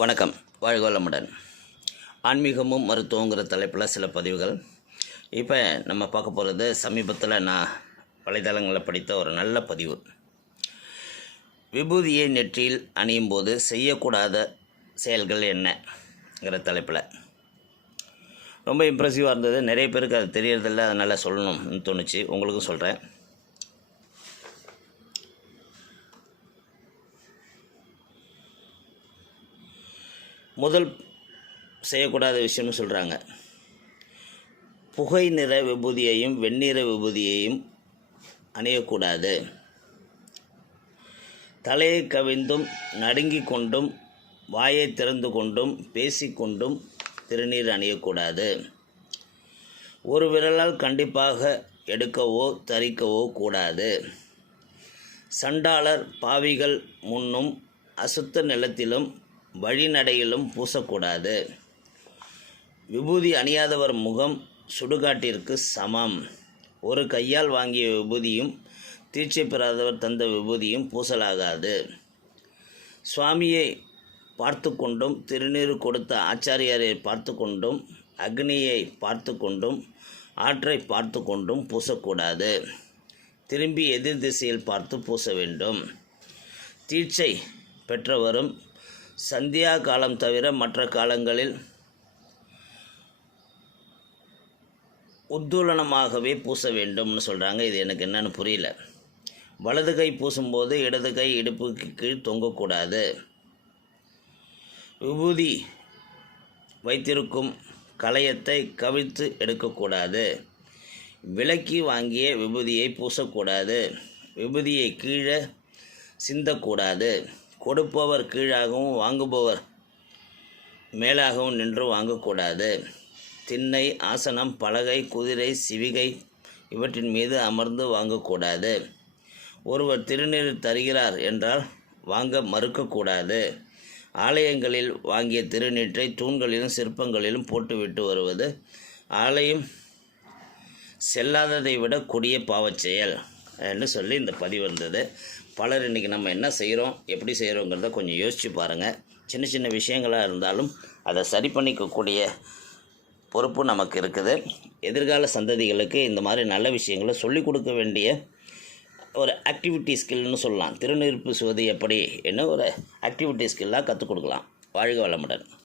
வணக்கம். வாழ்க வளமுடன் ஆன்மீகமும் மருத்துவங்கிற தலைப்பில் சில பதிவுகள். இப்போ நம்ம பார்க்க போகிறது சமீபத்தில் நான் வலைதளங்களில் படித்த ஒரு நல்ல பதிவு. விபூதியை நெற்றியில் அணியும் போது செய்யக்கூடாத செயல்கள் என்னங்கிற தலைப்பில். ரொம்ப இம்ப்ரெசிவாக இருந்தது. நிறைய பேருக்கு அது தெரியறதில்ல. அதனால் சொல்லணும்னு தோணுச்சு. உங்களுக்கும் சொல்கிறேன் முதல் செய்யக்கூடாத விஷயம்னு சொல்கிறாங்க புகை நிற விபூதியையும் வெண்ணிற விபூதியையும் அணியக்கூடாது. தலையை கவிழ்ந்தும் நடுங்கிக் கொண்டும் வாயை திறந்து கொண்டும் பேசிக்கொண்டும் திருநீர் அணியக்கூடாது. ஒரு விரலால் கண்டிப்பாக எடுக்கவோ தரிக்கவோ கூடாது. சண்டாளர் பாவிகள் முன்னும் அசுத்த நிலத்திலும் வழிநடையிலும் பூசக்கூடாது. விபூதி அணியாதவர் முகம் சுடுகாட்டிற்கு சமம். ஒரு கையால் வாங்கிய விபூதியும் தீட்சை பெறாதவர் தந்த விபூதியும் பூசலாகாது. சுவாமியை பார்த்து கொண்டும் திருநீறு கொடுத்த ஆச்சாரியாரை பார்த்து கொண்டும் அக்னியை பார்த்து கொண்டும் ஆற்றை பார்த்து கொண்டும் பூசக்கூடாது. திரும்பி எதிர் திசையில் பார்த்து பூச வேண்டும். தீட்சை பெற்றவரும் சந்தியா காலம் தவிர மற்ற காலங்களில் உத்தூலனமாகவே பூச வேண்டும்னு சொல்கிறாங்க இது எனக்கு என்னன்னு புரியல. வலது கை பூசும்போது இடது கை இடுப்புக்கு கீழ் தொங்கக்கூடாது. விபூதி வைத்திருக்கும் களையத்தை கவிழ்த்து எடுக்கக்கூடாது. விலக்கி வாங்கிய விபூதியை பூசக்கூடாது. விபூதியை கீழே சிந்தக்கூடாது. கொடுப்பவர் கீழாகவும் வாங்குபவர் மேலாகவும் நின்று வாங்கக்கூடாது. திண்ணை ஆசனம் பலகை குதிரை சிவிகை இவற்றின் மீது அமர்ந்து வாங்கக்கூடாது. ஒருவர் திருநீர் தருகிறார் என்றால் வாங்க மறுக்கக்கூடாது. ஆலயங்களில் வாங்கிய திருநீற்றை தூண்களிலும் சிற்பங்களிலும் போட்டுவிட்டு வருவது ஆலயம் செல்லாததை விட கொடிய பாவச் செயல். என்று சொல்லி இந்த பதிவு இருந்தது பலர் இன்றைக்கி நம்ம என்ன செய்கிறோம் எப்படி செய்கிறோங்கிறத கொஞ்சம் யோசித்து பாருங்கள் சின்ன சின்ன விஷயங்களாக இருந்தாலும் அதை சரி பண்ணிக்கக்கூடிய பொறுப்பு நமக்கு இருக்குது. எதிர்கால சந்ததிகளுக்கு இந்த மாதிரி நல்ல விஷயங்களை சொல்லிக் கொடுக்க வேண்டிய ஒரு ஆக்டிவிட்டி ஸ்கில்னு சொல்லலாம். திருநீர் சுவது எப்படி என்ன ஒரு ஆக்டிவிட்டி ஸ்கில்லாக கற்றுக் கொடுக்கலாம். வாழ்க வளமுடன்.